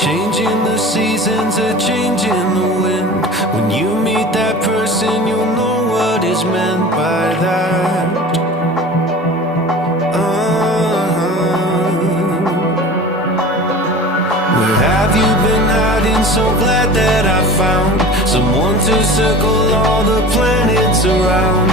Changing the seasons, a change in the wind. When you meet that person, you'll know what is meant by that. Where have you been hiding? So glad that I found someone to circle all the planets around.